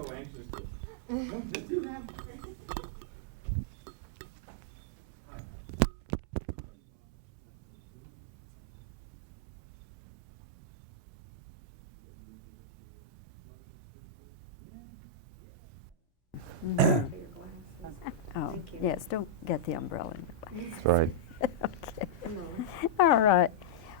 so anxious to. No, just do that. Oh, yes, don't get the umbrella in your glass. That's right. Okay. All right.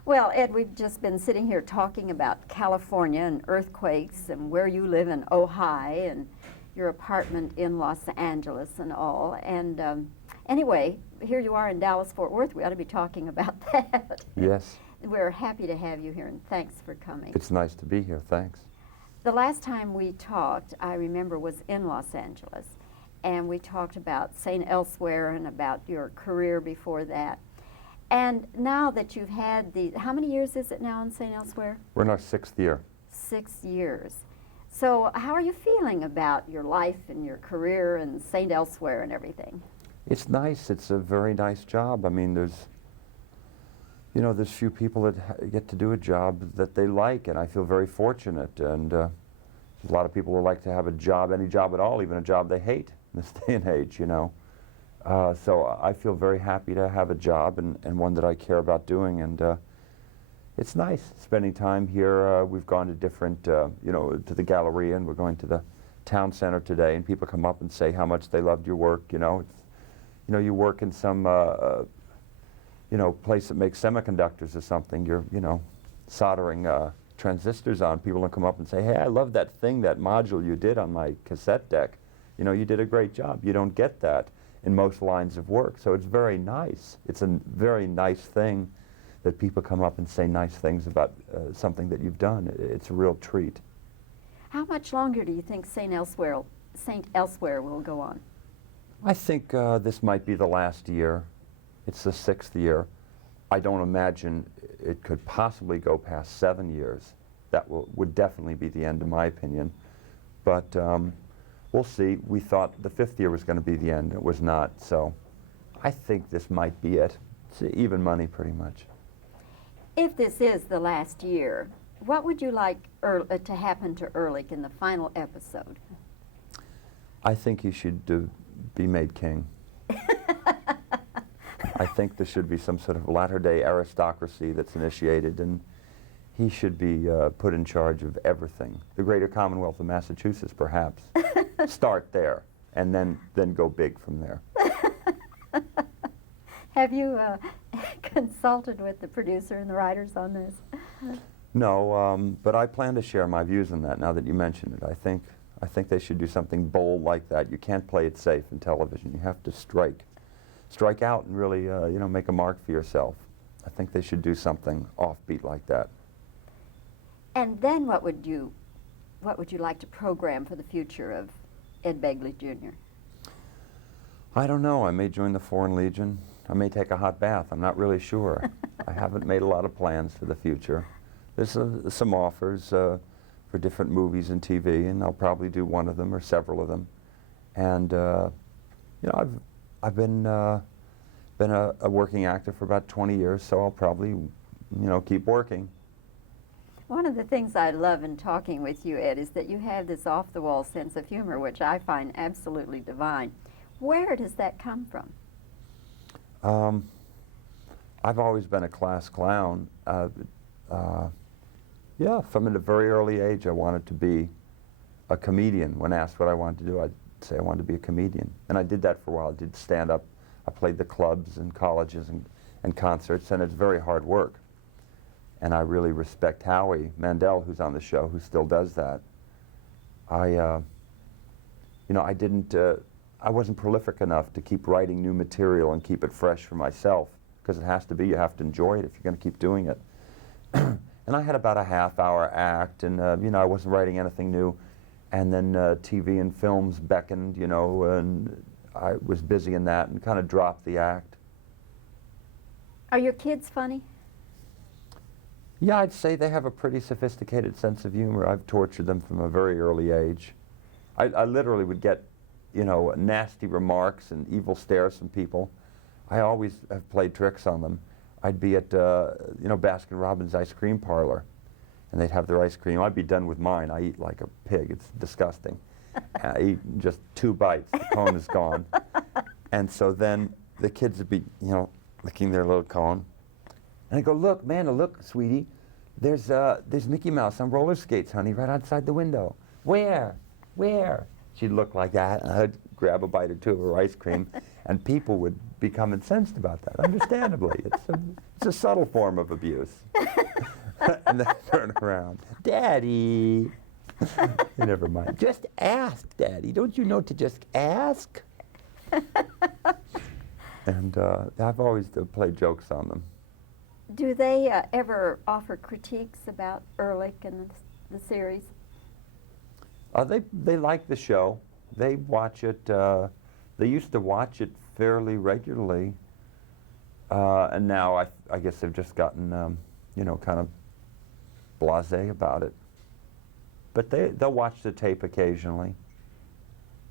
Well, Ed, we've just been sitting here talking about California and earthquakes and where you live in Ojai and your apartment in Los Angeles and all. And anyway, here you are in Dallas-Fort Worth. We ought to be talking about that. Yes. We're happy to have you here, and thanks for coming. It's nice to be here. Thanks. The last time we talked, I remember, was in Los Angeles, and we talked about St. Elsewhere and about your career before that. And now that you've had how many years is it now in St. Elsewhere? We're in our 6th year. 6 years. So how are you feeling about your life and your career and St. Elsewhere and everything? It's nice. It's a very nice job. I mean, there's few people that get to do a job that they like, and I feel very fortunate. And there's a lot of people who like to have a job, any job at all, even a job they hate in this day and age, So I feel very happy to have a job and one that I care about doing, and it's nice spending time here. We've gone to different, to the Galleria, and we're going to the town center today, and people come up and say how much they loved your work. You work in some, place that makes semiconductors or something. You're, soldering transistors on. People will come up and say, hey, I love that thing, that module you did on my cassette deck. You did a great job. You don't get that in most lines of work. So it's very nice. It's a very nice thing that people come up and say nice things about something that you've done. It's a real treat. How much longer do you think St. Elsewhere will go on? I think this might be the last year. It's the 6th year. I don't imagine it could possibly go past 7 years. That would definitely be the end, in my opinion. But we'll see. We thought the 5th year was going to be the end. It was not. So I think this might be it. It's even money, pretty much. If this is the last year, what would you like to happen to Ehrlich in the final episode? I think he should be made king. I think there should be some sort of latter-day aristocracy that's initiated, and he should be put in charge of everything. The Greater Commonwealth of Massachusetts, perhaps. Start there, and then go big from there. Have you consulted with the producer and the writers on this? No, but I plan to share my views on that now that you mention it. I think they should do something bold like that. You can't play it safe in television. You have to strike out and really, make a mark for yourself. I think they should do something offbeat like that. And then what would you like to program for the future of Ed Begley Jr.? I don't know. I may join the Foreign Legion. I may take a hot bath. I'm not really sure. I haven't made a lot of plans for the future. There's some offers for different movies and TV, and I'll probably do one of them or several of them. And I've been a working actor for about 20 years, so I'll probably keep working. One of the things I love in talking with you, Ed, is that you have this off-the-wall sense of humor, which I find absolutely divine. Where does that come from? I've always been a class clown. From a very early age, I wanted to be a comedian. When asked what I wanted to do, I'd say I wanted to be a comedian. And I did that for a while. I did stand-up. I played the clubs and colleges and concerts, and it's very hard work. And I really respect Howie Mandel, who's on the show, who still does that. I wasn't prolific enough to keep writing new material and keep it fresh for myself, because it has to be. You have to enjoy it if you're going to keep doing it. And I had about a half-hour act, and I wasn't writing anything new. And then TV and films beckoned, and I was busy in that and kind of dropped the act. Are your kids funny? Yeah, I'd say they have a pretty sophisticated sense of humor. I've tortured them from a very early age. I literally would get, nasty remarks and evil stares from people. I always have played tricks on them. I'd be at, Baskin-Robbins ice cream parlor, and they'd have their ice cream. I'd be done with mine. I eat like a pig. It's disgusting. Eat just 2 bites, the cone is gone. And so then the kids would be, you know, licking their little cone. And I go, look, Amanda, look, sweetie, there's Mickey Mouse on roller skates, honey, right outside the window. Where? Where? She'd look like that, and I'd grab a bite or two of her ice cream, and people would become incensed about that, understandably. It's a subtle form of abuse. And then turn around, Daddy. Never mind. Just ask, Daddy. Don't you know to just ask? And I've always played jokes on them. Do they ever offer critiques about Ehrlich and the series? They like the show. They watch it. They used to watch it fairly regularly, and now I guess they've just gotten, you know, kind of blasé about it. But they'll watch the tape occasionally.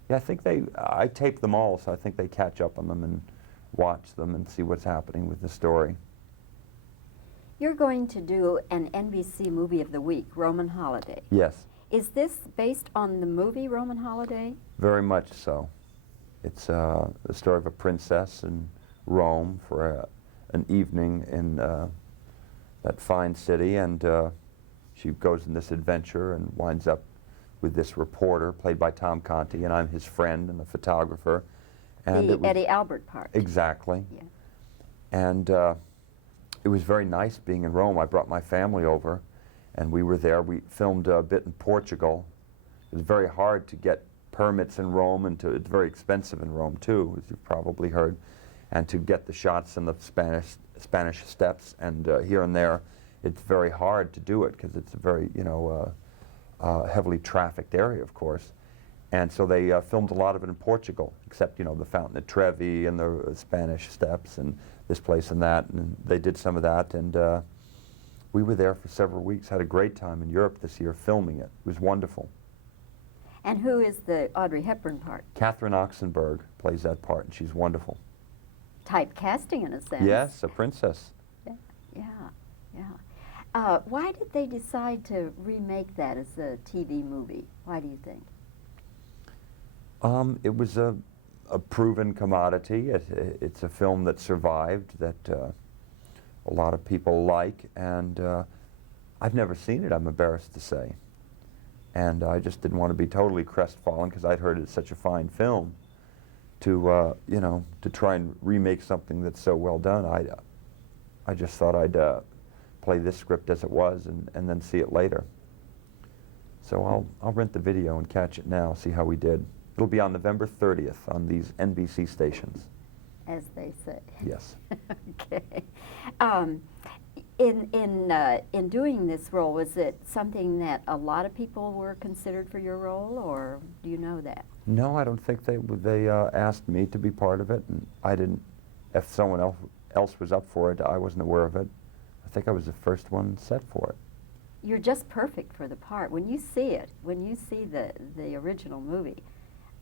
Yeah, I think I tape them all, so I think they catch up on them and watch them and see what's happening with the story. You're going to do an NBC Movie of the Week, Roman Holiday. Yes. Is this based on the movie Roman Holiday? Very much so. It's the story of a princess in Rome for an evening in that fine city, and she goes in this adventure and winds up with this reporter played by Tom Conti, and I'm his friend and a photographer. And the Eddie Albert part. Exactly. Yeah. And it was very nice being in Rome. I brought my family over, and we were there. We filmed a bit in Portugal. It was very hard to get permits in Rome, and it's very expensive in Rome too, as you've probably heard, and to get the shots in the Spanish Steps and here and there, it's very hard to do it because it's a very, you know, heavily trafficked area, of course. And so they filmed a lot of it in Portugal, except, you know, the Fountain of Trevi and the Spanish Steps and this place and that, and they did some of that, and we were there for several weeks, had a great time in Europe this year filming it. It was wonderful. And who is the Audrey Hepburn part? Catherine Oxenberg plays that part, and she's wonderful. Typecasting, in a sense. Yes, a princess. Yeah, yeah. Why did they decide to remake that as a TV movie? Why do you think? It was a proven commodity. It's a film that survived, that a lot of people like, and I've never seen it, I'm embarrassed to say. And I just didn't want to be totally crestfallen because I'd heard it's such a fine film to, you know, to try and remake something that's so well done. I just thought I'd play this script as it was and then see it later. So I'll rent the video and catch it now, see how we did. It'll be on November 30th on these NBC stations. As they say. Yes. Okay. In doing this role, was it something that a lot of people were considered for your role, or do you know that? No, I don't think they asked me to be part of it, and I didn't. If someone else was up for it, I wasn't aware of it. I think I was the first one set for it. You're just perfect for the part. When you see it, when you see the original movie,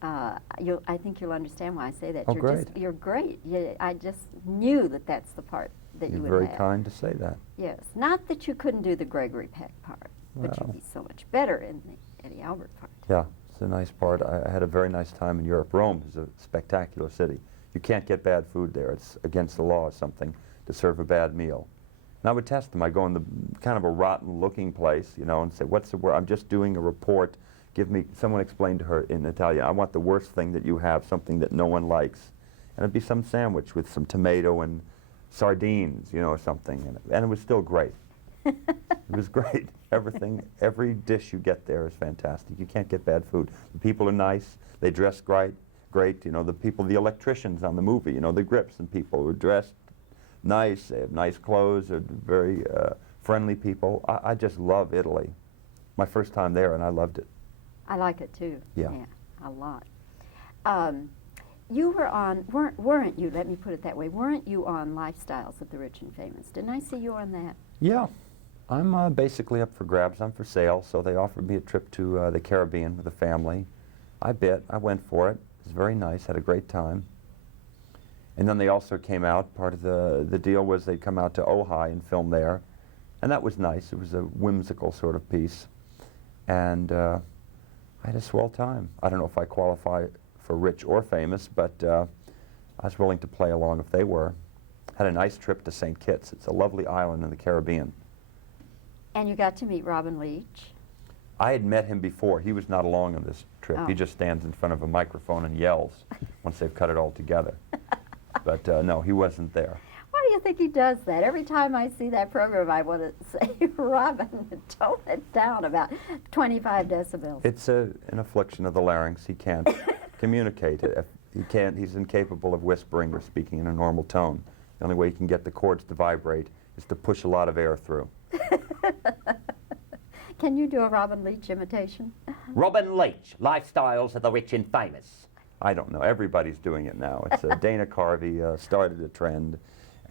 I think you'll understand why I say that. Oh, great. You're great. I just knew that that's the part that you would have. You're very kind to say that. Yes. Not that you couldn't do the Gregory Peck part, but you'd be so much better in the Eddie Albert part. Yeah, it's a nice part. I had a very nice time in Europe. Rome is a spectacular city. You can't get bad food there. It's against the law or something to serve a bad meal. And I would test them. I go in the kind of a rotten-looking place, you know, and say, "What's the word? I'm just doing a report. Give me." Someone explained to her in Italian, "I want the worst thing that you have, something that no one likes," and it'd be some sandwich with some tomato and sardines, you know, or something, and it was still great. It was great. Everything, every dish you get there is fantastic. You can't get bad food. The people are nice. They dress great. You know, the electricians on the movie, you know, the grips and people were dressed nice. They have nice clothes. They're very friendly people. I just love Italy. My first time there, and I loved it. I like it too. Yeah. A lot. You were on, weren't you, let me put it that way, weren't you on Lifestyles of the Rich and Famous? Didn't I see you on that? Yeah. I'm basically up for grabs. I'm for sale, so they offered me a trip to the Caribbean with a family. I bid. I went for it. It was very nice. Had a great time. And then they also came out. Part of the deal was they'd come out to Ojai and film there. And that was nice. It was a whimsical sort of piece. And I I had a swell time. I don't know if I qualify for rich or famous, but I was willing to play along if they were. Had a nice trip to St. Kitts. It's a lovely island in the Caribbean. And you got to meet Robin Leach. I had met him before. He was not along on this trip. Oh. He just stands in front of a microphone and yells once they've cut it all together. But no, he wasn't there. Why do you think he does that? Every time I see that program, I want to say, Robin, tone it down about 25 decibels. It's an affliction of the larynx. He can't communicate it. If he can't, he's incapable of whispering or speaking in a normal tone. The only way he can get the cords to vibrate is to push a lot of air through. Can you do a Robin Leach imitation? Robin Leach, Lifestyles of the Rich and Famous. I don't know. Everybody's doing it now. It's Dana Carvey started a trend,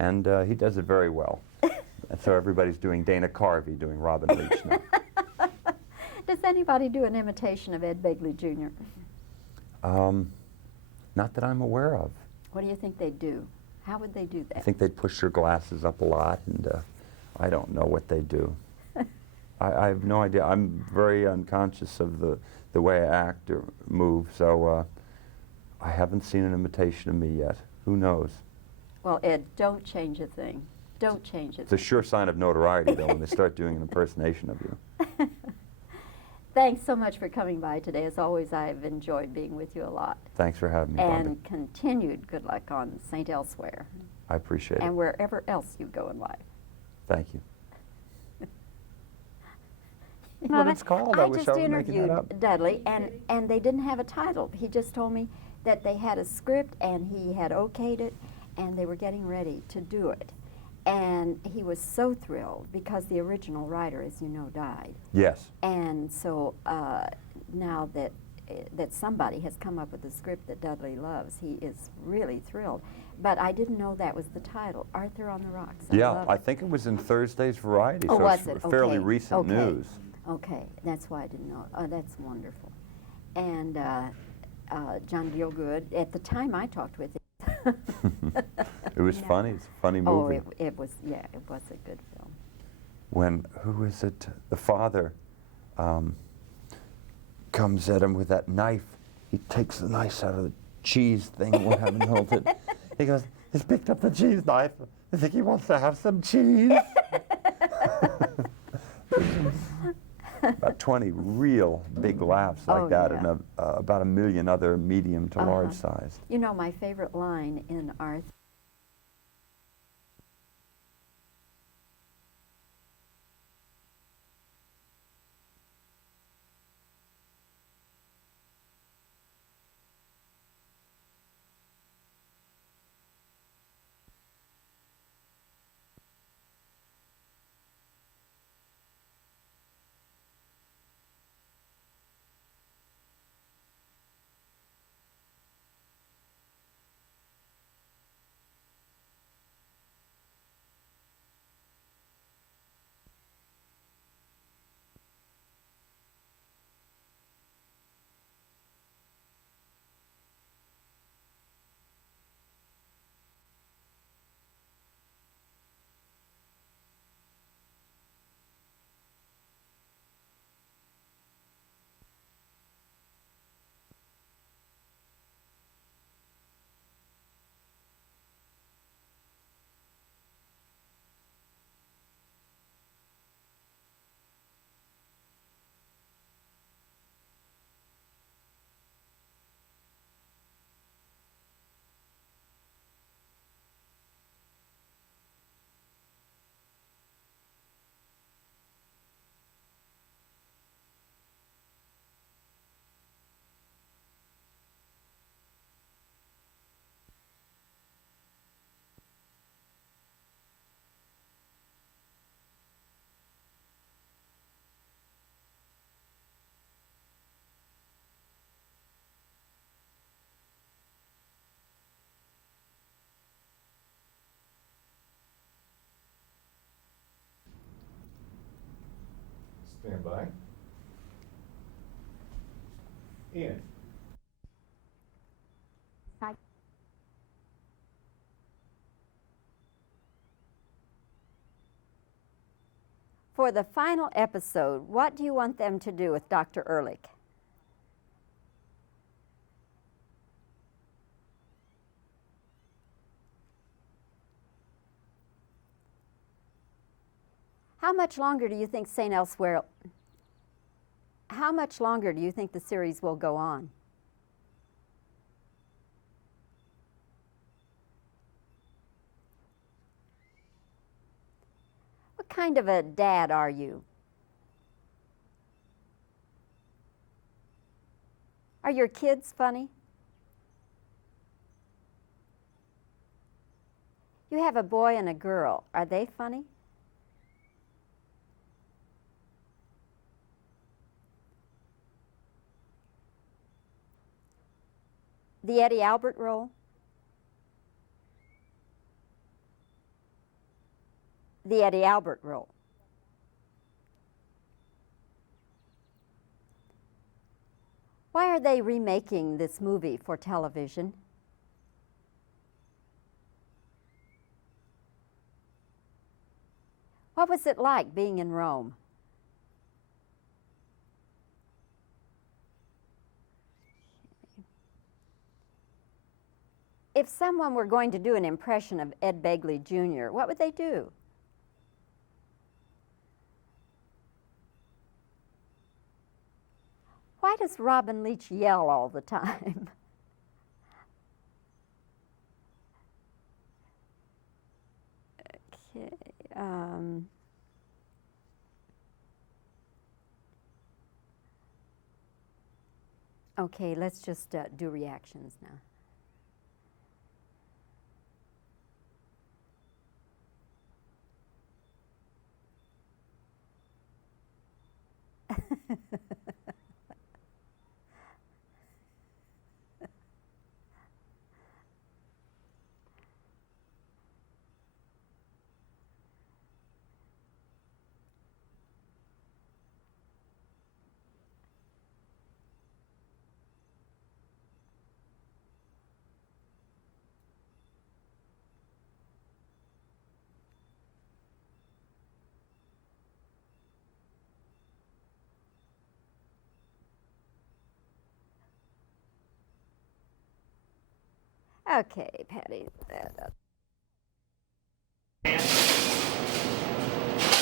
and he does it very well. And so everybody's doing Dana Carvey doing Robin Leach now. Does anybody do an imitation of Ed Begley Jr.? Not that I'm aware of. What do you think they'd do? How would they do I that? think they'd push their glasses up a lot, and I don't know what they do. I have no idea. I'm very unconscious of the way I act or move, so I haven't seen an imitation of me yet. Who knows? Well, Ed, don't change a thing. Don't change It's a it. sure sign of notoriety, though, when they start doing an impersonation of you. Thanks so much for coming by today. As always, I've enjoyed being with you a lot. Thanks for having me, Bobbie. And continued good luck on St. Elsewhere I appreciate and it. wherever else you go in life. Thank you. What it's called. I wish just I was making that interviewed up. Dudley, and they didn't have a title. He just told me that they had a script, and he had okayed it, and they were getting ready to do it. And he was so thrilled because the original writer, as you know, died. Yes. And so now that somebody has come up with a script that Dudley loves, he is really thrilled. But I didn't know that was the title, Arthur on the Rocks. Yeah, love I it. think it was in Thursday's Variety, Oh, so was it's it? fairly Okay. recent Okay. news. Okay, that's why I didn't know. Oh, that's wonderful. And John Gielgud, at the time I talked with him. It was Yeah. funny. It's a funny Oh, movie. it was, yeah, it was a good film. When, who is it? The father comes at him with that knife. He takes the knife out of the cheese thing and won't have him hold it. He goes, he's picked up the cheese knife. I think he wants to have some cheese. About 20 real big laughs like Oh, that, yeah. and about 1 million other medium to large Uh-huh. size. You know, my favorite line in Arthur. Stand by. Ian. For the final episode, what do you want them to do with Dr. Ehrlich? How much longer do you think St. Elsewhere, how much longer do you think the series will go on? What kind of a dad are you? Are your kids funny? You have a boy and a girl. Are they funny? The Eddie Albert role? The Eddie Albert role. Why are they remaking this movie for television? What was it like being in Rome? If someone were going to do an impression of Ed Begley Jr., what would they do? Why does Robin Leach yell all the time? Okay. Okay, let's just do reactions now. Okay, Patty.